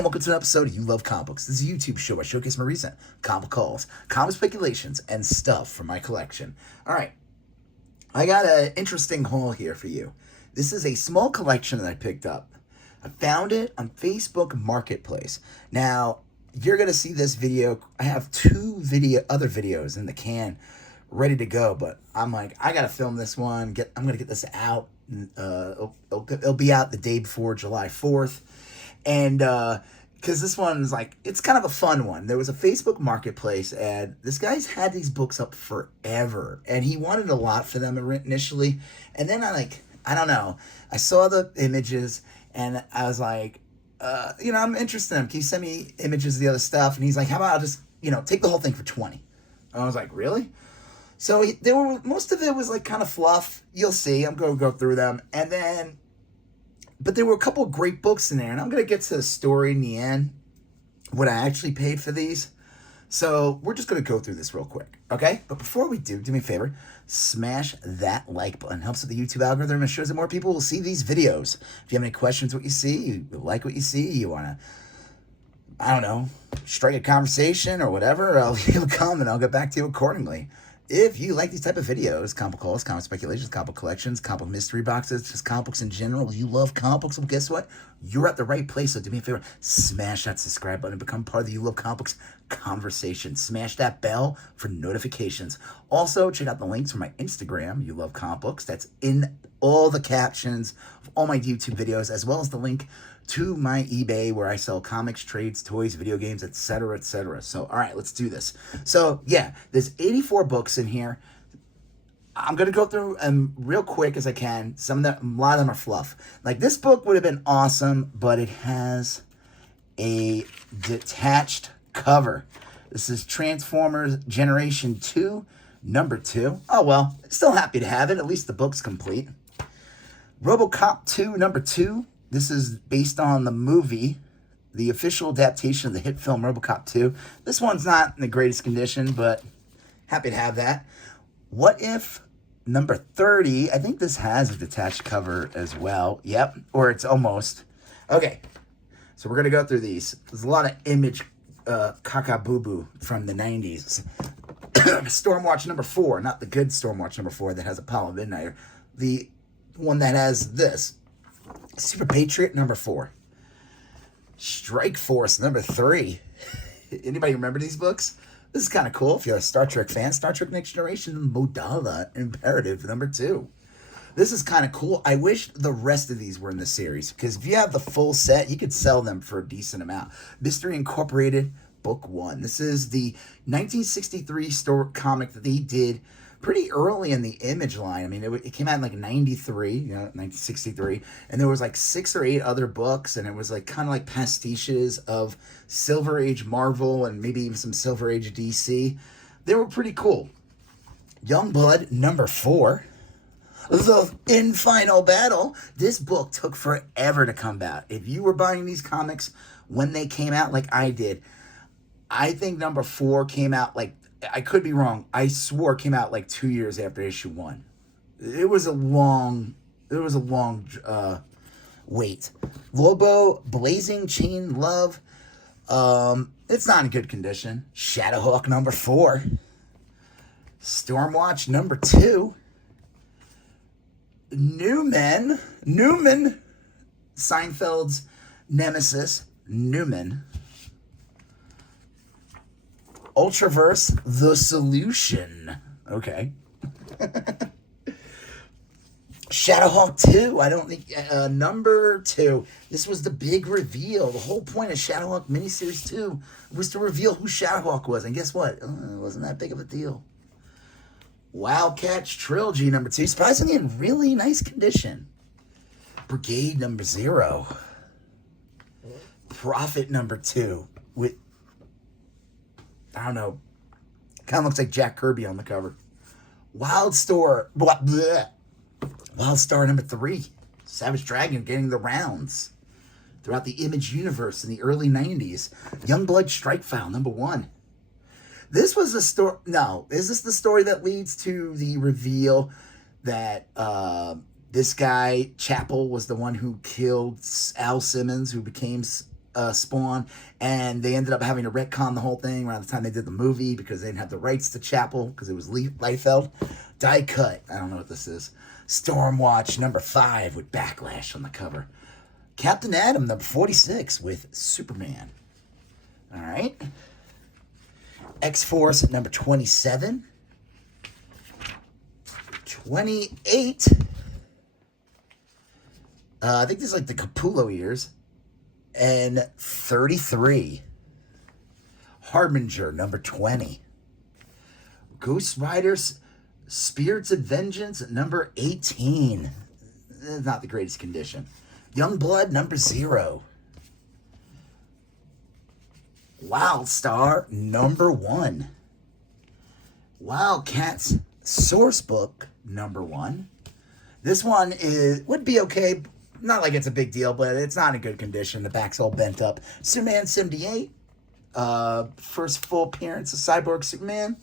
and welcome to an episode of You Love Comic Books. This is a YouTube show where I showcase my recent comic calls, comic speculations, and stuff from my collection. Alright, I got an interesting haul here for you. This is a small collection that I picked up. I found it on Facebook Marketplace. Now, you're going to see this video. I have two other videos in the can ready to go, but I'm like, I got to film this one. I'm going to get this out. It'll be out the day before July 4th. And because this one's like, it's kind of a fun one. There was a Facebook Marketplace ad. This guy's had these books up forever, and he wanted a lot for them initially. And then I don't know. I saw the images, and I was like, I'm interested in him. Can you send me images of the other stuff? And he's like, how about I'll just, take the whole thing for 20. And I was like, really? So most of it was like kind of fluff. You'll see. I'm going to go through them. But there were a couple of great books in there, and I'm going to get to the story in the end, what I actually paid for these. So we're just going to go through this real quick, okay? But before we do me a favor, smash that like button. It helps with the YouTube algorithm and shows that more people will see these videos. If you have any questions, what you see, you like what you see, you want to, I don't know, strike a conversation or whatever, I'll leave a comment. I'll get back to you accordingly. If you like these type of videos, comic calls, comic speculations, comic collections, comic mystery boxes, just comic books in general, you love comic books, well, guess what? You're at the right place. So do me a favor, smash that subscribe button and become part of the You Love Comic Books conversation. Smash that bell for notifications. Also, check out the links for my Instagram, You Love Comic Books. That's in all the captions of all my YouTube videos, as well as the link to my eBay where I sell comics, trades, toys, video games, etc., etc. So, all right, let's do this. So, yeah, there's 84 books in here. I'm going to go through them real quick as I can. A lot of them are fluff. Like, this book would have been awesome, but it has a detached cover. This is Transformers Generation 2, number 2. Oh, well, still happy to have it. At least the book's complete. RoboCop 2, number 2. This is based on the movie, the official adaptation of the hit film RoboCop 2. This one's not in the greatest condition, but happy to have that. What If, number 30. I think this has a detached cover as well. Yep, or it's almost. Okay, so we're going to go through these. There's a lot of image caca-boo-boo from the 90s. Stormwatch number 4, not the good Stormwatch number 4 that has Apollo Midnighter. The one that has this. Super Patriot number 4. Strike Force number 3. Anybody remember these books? This is kind of cool if you're a Star Trek fan. Star Trek Next Generation Modala Imperative number 2. This is kind of cool. I wish the rest of these were in the series, because if you have the full set, you could sell them for a decent amount. Mystery Incorporated book 1. This is the 1963 comic that they did pretty early in the Image line. I mean, it came out in like 93, 1963, and there was like 6 or 8 other books, and it was like kind of like pastiches of Silver Age Marvel and maybe even some Silver Age DC. They were pretty cool. Youngblood number 4. The In Final Battle. This book took forever to come out. If you were buying these comics when they came out like I did, I think number 4 came out like, I could be wrong. I swore it came out like 2 years after issue 1. It was a long wait. Lobo, Blazing Chain Love. It's not in good condition. Shadowhawk number 4. Stormwatch number 2. Newman. Seinfeld's nemesis, Newman. Ultraverse, The Solution. Okay. Shadowhawk 2. I don't think... number 2. This was the big reveal. The whole point of Shadowhawk miniseries 2 was to reveal who Shadowhawk was. And guess what? It wasn't that big of a deal. Wildcats Trilogy number 2. Surprisingly in really nice condition. Brigade number 0. Prophet number 2. With... I don't know. Kind of looks like Jack Kirby on the cover. Wildstar number 3. Savage Dragon getting the rounds throughout the Image universe in the early 90s. Youngblood Strikefile number 1. This was a story. No, is this the story that leads to the reveal that this guy, Chapel, was the one who killed Al Simmons, who became Spawn, and they ended up having to retcon the whole thing around the time they did the movie because they didn't have the rights to Chapel because it was Liefeld. Die cut. I don't know what this is. Stormwatch number 5 with Backlash on the cover. Captain Atom number 46 with Superman. All right. X-Force number 27. 28. I think this is like the Capullo years. And 33. Harbinger number 20. Ghost Riders Spirits of Vengeance number 18. Not the greatest condition. Youngblood number 0. Wildstar number 1. Wildcats Sourcebook number 1. This one would be okay. Not like it's a big deal, but it's not in good condition. The back's all bent up. Superman 78. First full appearance of Cyborg Superman.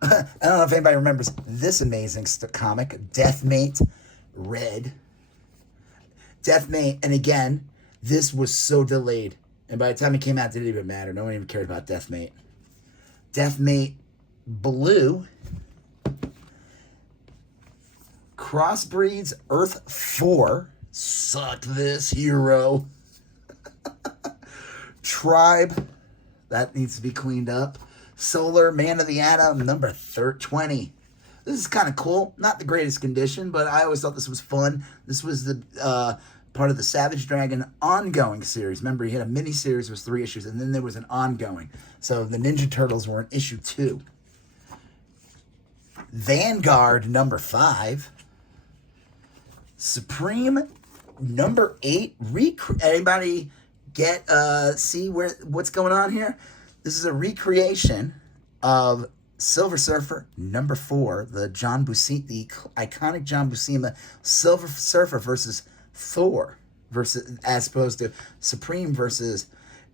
I don't know if anybody remembers this amazing comic, Deathmate Red. Deathmate, and again, this was so delayed. And by the time it came out, it didn't even matter. No one even cared about Deathmate. Deathmate Blue. Crossbreeds Earth 4. Suck this, hero. Tribe. That needs to be cleaned up. Solar Man of the Atom, number 20. This is kind of cool. Not the greatest condition, but I always thought this was fun. This was the part of the Savage Dragon ongoing series. Remember, he had a mini-series, was 3 issues, and then there was an ongoing. So the Ninja Turtles were in issue 2. Vanguard, number 5. Supreme, number 8. Anybody get, see what's going on here? This is a recreation of Silver Surfer number 4, the iconic John Buscema Silver Surfer versus Thor, as opposed to Supreme versus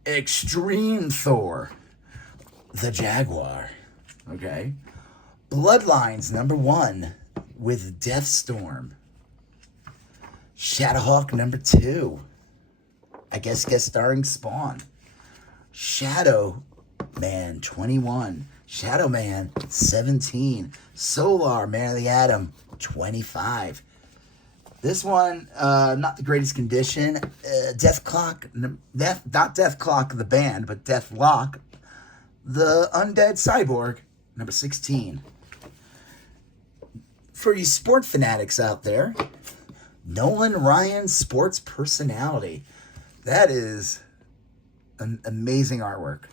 Extreme Thor, the Jaguar. Okay, Bloodlines number 1 with Deathstorm. Shadowhawk number 2. I guess starring Spawn. Shadow Man 21. Shadow Man 17. Solar Man of the Atom 25. This one, not the greatest condition. Not Death Clock the band, but Deathlock, the Undead Cyborg, number 16. For you sport fanatics out there, Nolan Ryan Sports Personality. That is an amazing artwork.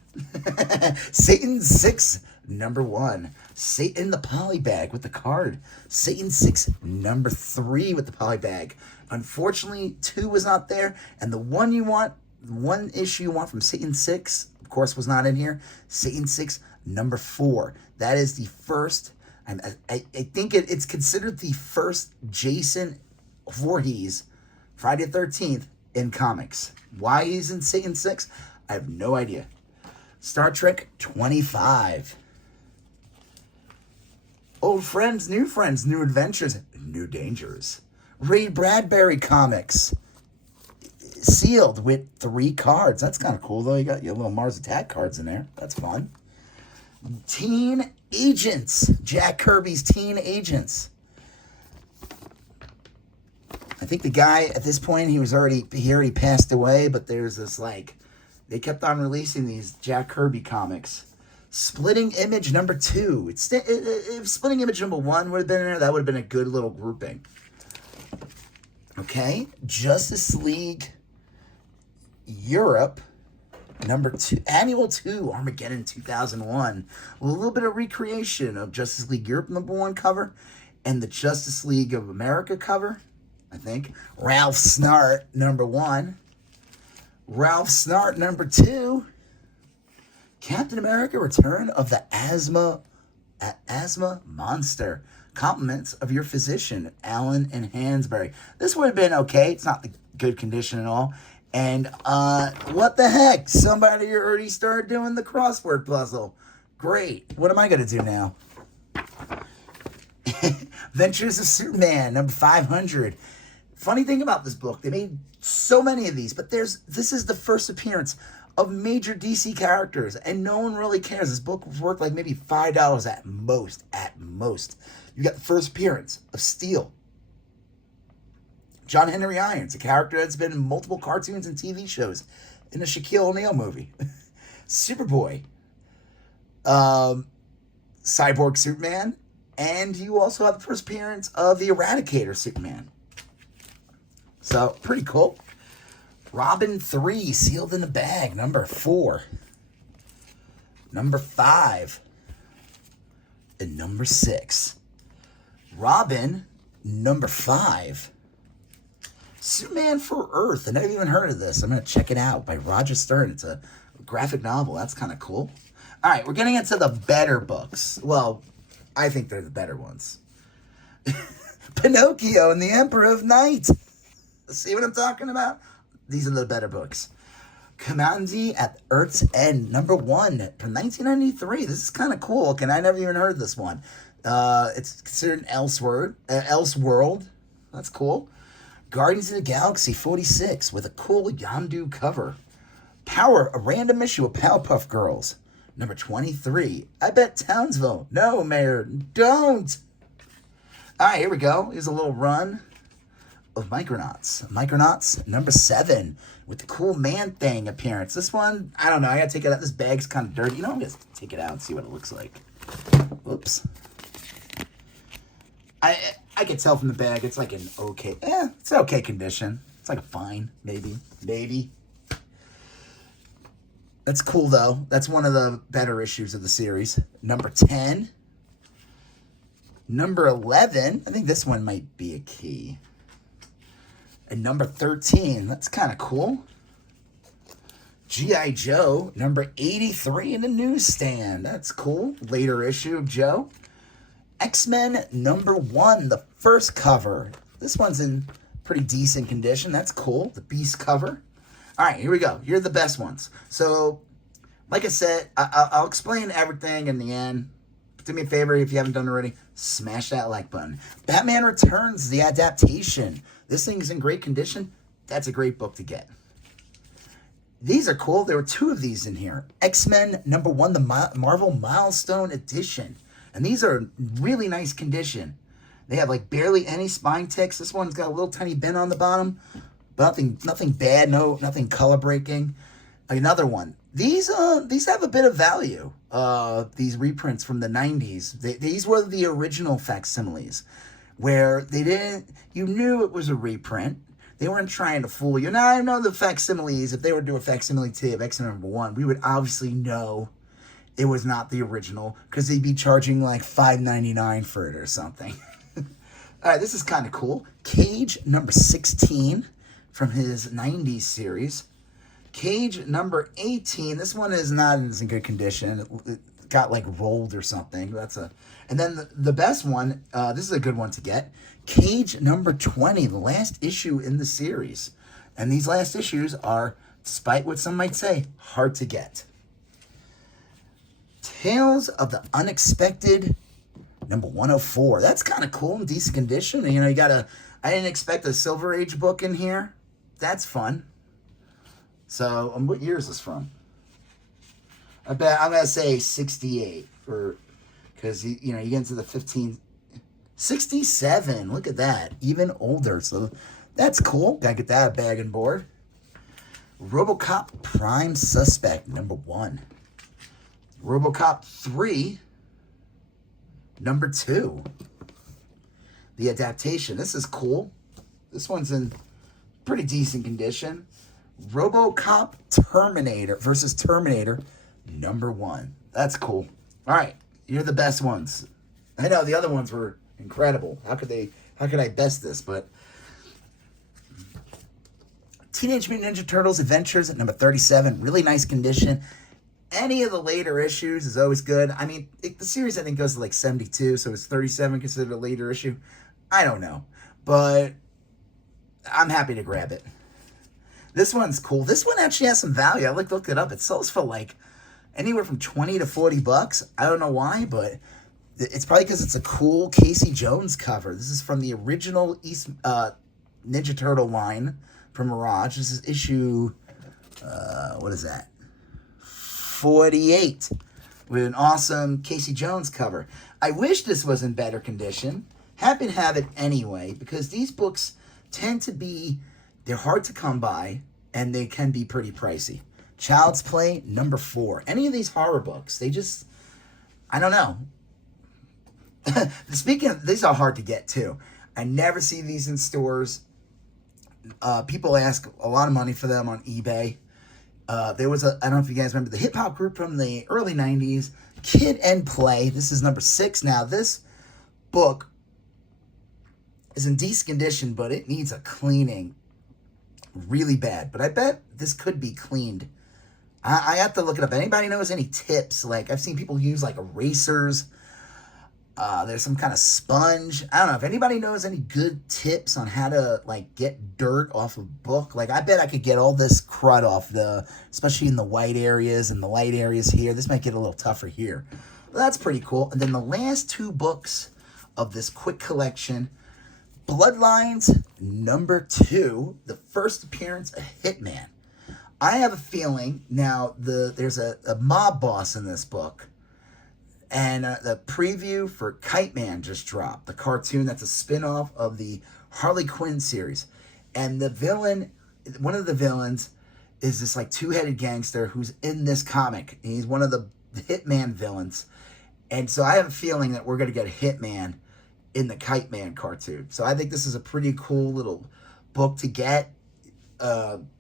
Satan 6, number 1. Satan the Polybag with the card. Satan 6, number 3 with the Polybag. Unfortunately, 2 was not there. And the one issue you want from Satan 6, of course, was not in here. Satan 6, number 4. That is the first. I think it's considered the first Jason Voorhees, Friday the 13th, in comics. Why he's in Satan 6, I have no idea. Star Trek 25. Old friends, new adventures, new dangers. Ray Bradbury comics. Sealed with 3 cards. That's kind of cool, though. You got your little Mars Attack cards in there. That's fun. Teen Agents. Jack Kirby's Teen Agents. I think the guy at this point, he already passed away, but there's this they kept on releasing these Jack Kirby comics. Splitting Image number 2. If Splitting Image number 1 would have been in there, that would have been a good little grouping. Okay, Justice League Europe number 2, Annual 2, Armageddon 2001. A little bit of recreation of Justice League Europe number 1 cover and the Justice League of America cover. I think. Ralph Snart, number 1. Ralph Snart, number 2. Captain America, Return of the Asthma Monster. Compliments of your physician, Allen and Hansberry. This would have been okay. It's not the good condition at all. And, what the heck? Somebody already started doing the crossword puzzle. Great. What am I going to do now? Adventures of Superman, number 500. Funny thing about this book, they made So many of these, but this is the first appearance of major DC characters, and no one really cares. This book was worth like maybe $5 at most. At most, you got the first appearance of Steel, John Henry Irons, a character that's been in multiple cartoons and TV shows, in a Shaquille O'Neal movie, Superboy, Cyborg Superman, and you also have the first appearance of the Eradicator Superman. So, pretty cool. Robin 3, sealed in a bag, number 4. Number 5. And number 6. Robin, number 5. Superman for Earth. I never even heard of this. I'm going to check it out by Roger Stern. It's a graphic novel. That's kind of cool. All right, we're getting into the better books. Well, I think they're the better ones. Pinocchio and the Emperor of Night. See what I'm talking about? These are the better books. Kamandi at Earth's End, number 1 from 1993. This is kind of cool. I never even heard this one. It's considered an Elseworld. That's cool. Guardians of the Galaxy 46 with a cool Yondu cover. Power, a random issue of Powerpuff Girls, number 23. I bet Townsville. No, Mayor, don't. All right, here we go. Here's a little run of Micronauts. Micronauts, number 7, with the cool Man-Thing appearance. This one, I don't know. I got to take it out. This bag's kind of dirty. I'm going to take it out and see what it looks like. Whoops. I can tell from the bag it's like an okay, it's an okay condition. It's like a fine, maybe. That's cool, though. That's one of the better issues of the series. Number 10. Number 11. I think this one might be a key. And number 13. That's kind of cool. G.I. Joe, number 83 in the newsstand. That's cool. Later issue of Joe. X-Men number 1, the first cover. This one's in pretty decent condition. That's cool. The Beast cover. All right, here we go. Here are the best ones. So, like I said, I'll explain everything in the end. Do me a favor, if you haven't done it already, smash that like button. Batman Returns, the adaptation. This thing's in great condition. That's a great book to get. These are cool. There were 2 of these in here. X-Men number 1, the Marvel Milestone Edition. And these are really nice condition. They have like barely any spine ticks. This one's got a little tiny bend on the bottom. But nothing bad, nothing color breaking. Another one. These have a bit of value. These reprints from the 90s. These were the original facsimiles, where you knew it was a reprint. They weren't trying to fool you. Now, I know the facsimiles, if they were to do a facsimile today of X-Men number 1, we would obviously know it was not the original, because they'd be charging like $5.99 for it or something. All right, this is kind of cool. Cage number 16 from his 90s series. Cage number 18. This one is not in good condition. It got like rolled or something. And then the best one, this is a good one to get. Cage number 20, the last issue in the series. And these last issues are, despite what some might say, hard to get. Tales of the Unexpected, number 104. That's kind of cool in decent condition. You know, I didn't expect a Silver Age book in here. That's fun. So, what year is this from? I'm going to say 68, because, you get into the 15... 67, look at that. Even older, so that's cool. Got to get that bag and board. RoboCop Prime Suspect, number 1. RoboCop 3, number 2. The adaptation. This is cool. This one's in pretty decent condition. RoboCop Terminator versus Terminator, number 1. That's cool. All right, you're the best ones. I know the other ones were incredible. How could I best this? But Teenage Mutant Ninja Turtles Adventures at number 37, really nice condition. Any of the later issues is always good. I mean, the series I think goes to like 72, so is 37 considered a later issue? I don't know, but I'm happy to grab it. This one's cool. This one actually has some value. I looked it up. It sells for like anywhere from $20 to $40. I don't know why, but it's probably because it's a cool Casey Jones cover. This is from the original Ninja Turtle line from Mirage. This is issue, what is that? 48, with an awesome Casey Jones cover. I wish this was in better condition. Happy to have it anyway, because these books tend to be, they're hard to come by, and they can be pretty pricey. Child's Play, number 4. Any of these horror books, they just, I don't know. Speaking of, these are hard to get too. I never see these in stores. People ask a lot of money for them on eBay. There was I don't know if you guys remember the hip hop group from the early 90s, Kid and Play. This is number 6 now. This book is in decent condition, but it needs a cleaning really bad. But I bet this could be cleaned. I have to look it up. Anybody knows any tips? Like, I've seen people use like erasers. There's some kind of sponge. I don't know if anybody knows any good tips on how to like get dirt off a book. Like, I bet I could get all this crud off especially in the white areas and the light areas here. This might get a little tougher here. But that's pretty cool. And then the last 2 books of this quick collection, Bloodlines number 2, the first appearance of Hitman. I have a feeling now there's a mob boss in this book. And the preview for Kite Man just dropped. The cartoon that's a spin-off of the Harley Quinn series. And the villain, one of the villains, is this like 2-headed gangster who's in this comic. And he's one of the Hitman villains. And so I have a feeling that we're going to get Hitman in the Kite Man cartoon. So I think this is a pretty cool little book to get.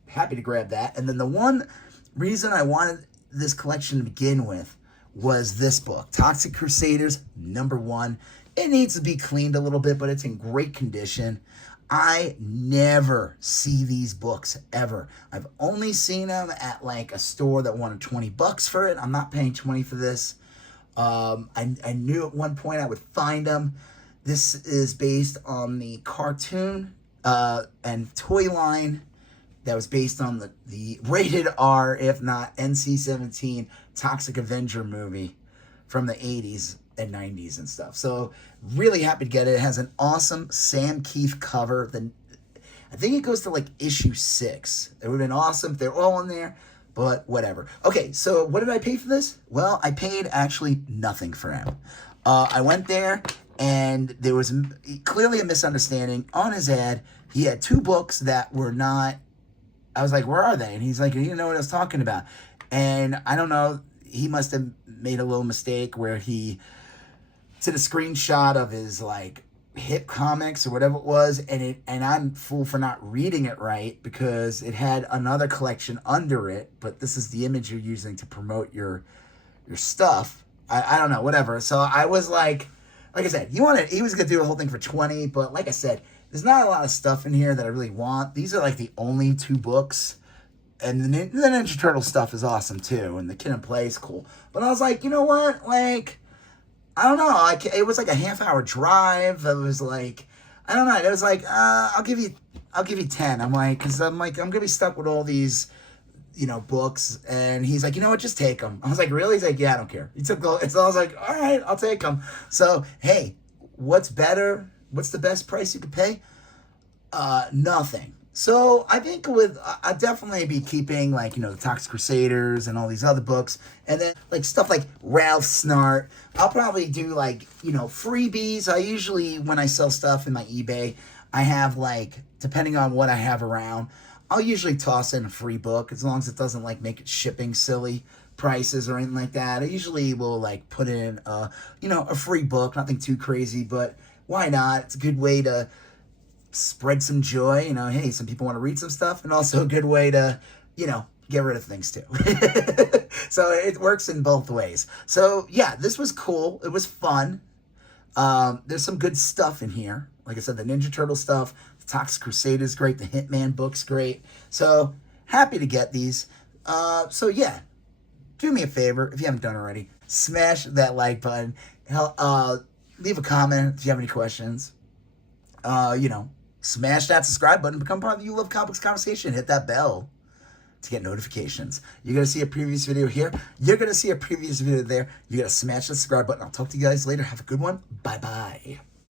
Happy to grab that. And then the one reason I wanted this collection to begin with was this book, Toxic Crusaders, number 1. It needs to be cleaned a little bit, but it's in great condition. I never see these books, ever. I've only seen them at like a store that wanted $20 for it. I'm not paying $20 for this. I knew at one point I would find them. This is based on the cartoon and toy line that was based on the rated R, if not NC-17, Toxic Avenger movie from the 80s and 90s and stuff. So really happy to get it. It has an awesome Sam Keith cover. I think it goes to like issue 6. It would have been awesome if they're all in there, but whatever. Okay, so what did I pay for this? Well, I paid actually nothing for him. I went there, and there was clearly a misunderstanding. On his ad, he had 2 books that were not, I was like, where are they? And he's like, you didn't know what I was talking about. And I don't know, he must have made a little mistake where he did a screenshot of his like hip comics or whatever it was, and I'm fool for not reading it right, because it had another collection under it, but this is the image you're using to promote your stuff. I don't know, whatever. So I was like I said, he was gonna do the whole thing for $20, but like I said, there's not a lot of stuff in here that I really want. These are like the only 2 books. And the Ninja Turtle stuff is awesome too. And the Kid and Play is cool. But I was like, you know what? Like, I don't know. It was like a half-hour drive. It was like, I don't know. It was like, I'll give you 10. I'm like, because I'm going to be stuck with all these, books. And he's like, you know what? Just take them. I was like, really? He's like, yeah, I don't care. He took the, so I was like, all right, I'll take them. So, hey, what's better? What's the best price you could pay? Nothing. So I think I'll definitely be keeping like, the Toxic Crusaders and all these other books. And then like stuff like Ralph Snart. I'll probably do like, freebies. I usually, when I sell stuff in my eBay, I have like, depending on what I have around, I'll usually toss in a free book as long as it doesn't like make it shipping silly prices or anything like that. I usually will like put in a free book, nothing too crazy, but why not? It's a good way to spread some joy. Hey, some people want to read some stuff, and also a good way to, get rid of things too. So it works in both ways. So yeah, this was cool. It was fun. There's some good stuff in here. Like I said, the Ninja Turtle stuff, the Toxic Crusade is great, the Hitman book's great. So happy to get these. So yeah, do me a favor if you haven't done already. Smash that like button. Leave a comment if you have any questions. Smash that subscribe button. Become part of the You Love Comics conversation. Hit that bell to get notifications. You're going to see a previous video here. You're going to see a previous video there. You're going to smash the subscribe button. I'll talk to you guys later. Have a good one. Bye-bye.